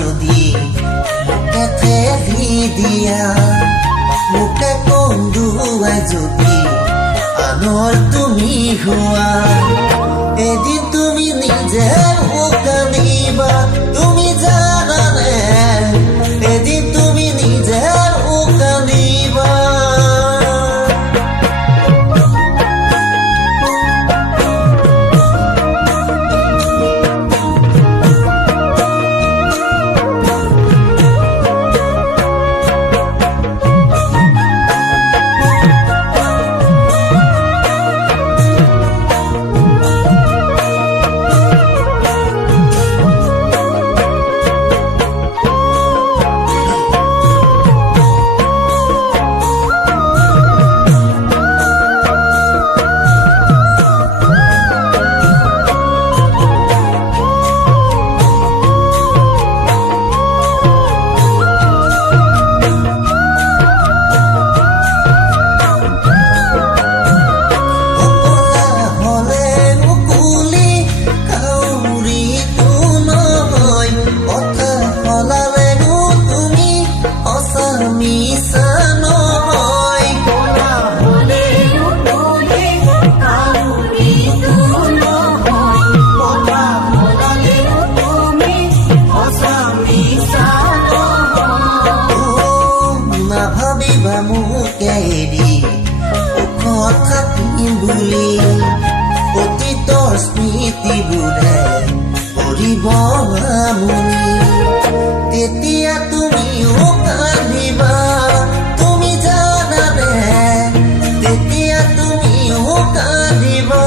যদি মোকে ঠেলি দিয়া মোকে কন্দুৱাই যদি আনৰ তুমি হোৱা এদিন তুমি নিজে মোক কান্দিবা তুমি জানানে এদিন তুমি নিজে মোক কান্দিবা অতীতৰ স্মৃতিবোৰে কৰিব আমনি তেতিয়া তুমিও কান্দিবা তুমি জানানে তেতিয়া তুমিও কান্দিবা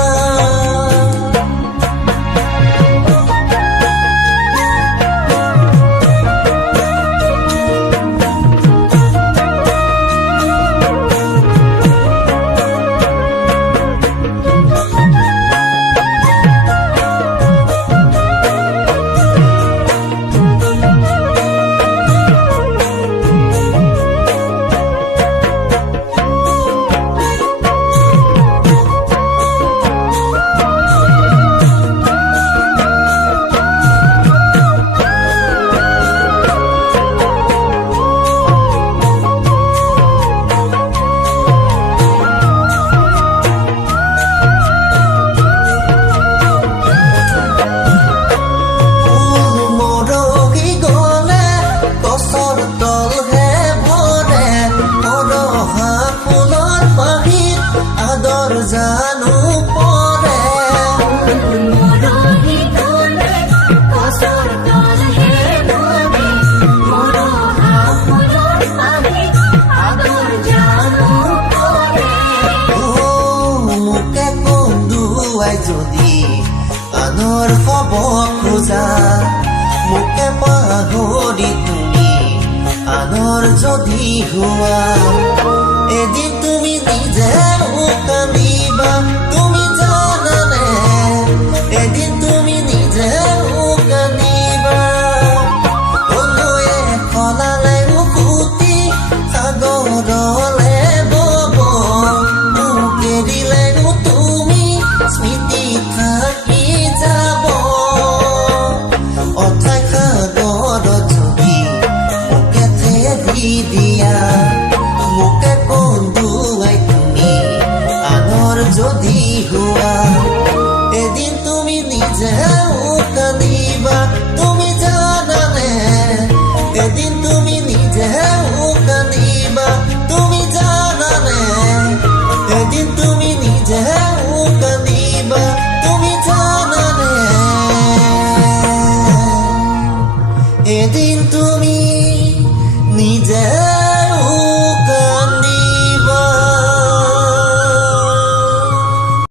জানো পৰে মৰহি তলে কসৰ তলহে বনে মৰহা ফুলৰ পাহি আদৰ জানো পৰে মোকে কন্দুৱাই যদি আনৰ হ'ব খোজা মোকে পাহৰি তুমি আনৰ যদি হোৱা এদিন তুমি নিজে মোক কান্দিবা তুমি জানানে এদিন তুমি নিজে মোক কান্দিবা বন্ধুৱে সলালে উকুতি সাগৰলে বব মোক এৰিলে তুমি স্মৃতি থাকি যাব অথাই সাগৰত যদি মোকে ঠেলি দিয়া মোকে কন্দুৱাই তুমি আনৰ যদি হোৱা এদিন তুমি নিজে কান্দি